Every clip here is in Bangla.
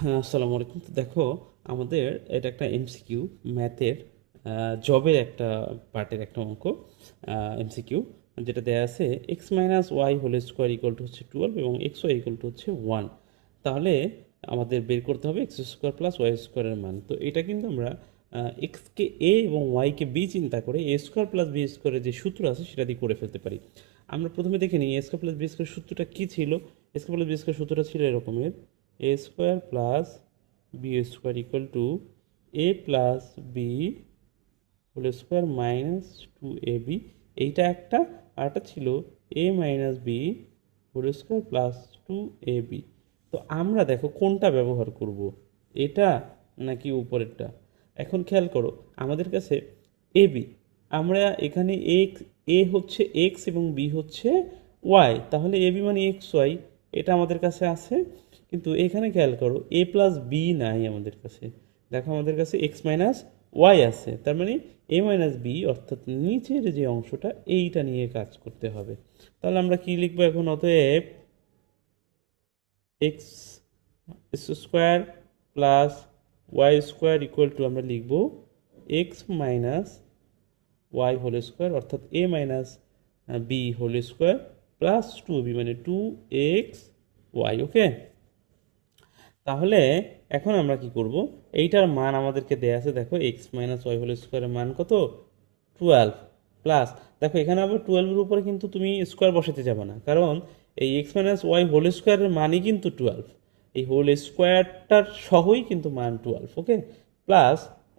হ্যাঁ, আসসালামু আলাইকুম। তো দেখো, আমাদের এটা একটা এমসিকিউ ম্যাথের জবের একটা পার্টের একটা অঙ্ক এমসিকিউ, যেটা দেয়া আছে X minus Y whole square equal to হচ্ছে 12 এবং এক্স ওয়াই ইকুয়াল টু হচ্ছে 1। তাহলে আমাদের বের করতে হবে এক্স স্কোয়ার প্লাস ওয়াই স্কোয়ারের মান। তো এটা কিন্তু আমরা এক্সকে এ এবং ওয়াইকে বি চিন্তা করে এ স্কোয়ার প্লাস বি স্কোয়ারের যে সূত্র আছে সেটা দিয়ে করে ফেলতে পারি। আমরা প্রথমে দেখে নিই A square plus B square সূত্রটা কী ছিল। A square plus B square সূত্রটা ছিল এরকমের: A square plus B square equal to A plus B whole square minus 2ab। এইটা একটা, আর একটা ছিল A minus B whole square plus 2ab। তো আমরা দেখো কোনটা ব্যবহার করব, এটা নাকি উপরেরটা। এখন খেয়াল করো, আমাদের কাছে এবি, আমরা এখানে এ হচ্ছে এক্স এবং বি হচ্ছে ওয়াই, তাহলে এবি মানে এক্স ওয়াই, এটা আমাদের কাছে আছে। কিন্তু এখানে খেয়াল করো এ প্লাস বি নাই আমাদের কাছে। দেখো আমাদের কাছে এক্স মাইনাস ওয়াই আছে, তার মানে এ মাইনাস বি, অর্থাৎ নিচের যে অংশটা এইটা নিয়ে কাজ করতে হবে। তাহলে আমরা কি লিখবো এখন? অতএব x square plus y square equal to আমরা লিখব x minus Y whole square, অর্থাৎ A minus B whole square plus 2b মানে 2x ওয়াই। ওকে, তাহলে এখন আমরা কি করব, এইটার মান আমাদেরকে দেয়া আছে, দেখো এক্স মাইনাস ওয়াই হোল স্কোয়ারের মান কত? 12 প্লাস, দেখো এখানে আবার 12-এর উপরে কিন্তু তুমি স্কোয়ার বসাতে যাবে না, কারণ এই এক্স মাইনাস ওয়াই হোল স্কোয়ারের মানই কিন্তু 12, এই হোল স্কোয়ারটার সহই কিন্তু মান 12। ওকে, প্লাস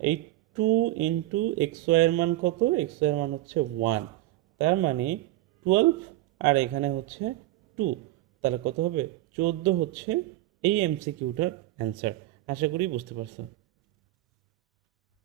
এই 2 ইন্টু এক্স ওয়াইয়ের মান কত? এক্স ওয়াইয়ের মান হচ্ছে 1, তার মানে 12, আর এখানে হচ্ছে 2, তাহলে কত হবে? 14 হচ্ছে এই এমসিকিউটার অ্যান্সার। আশা করি বুঝতে পারছো।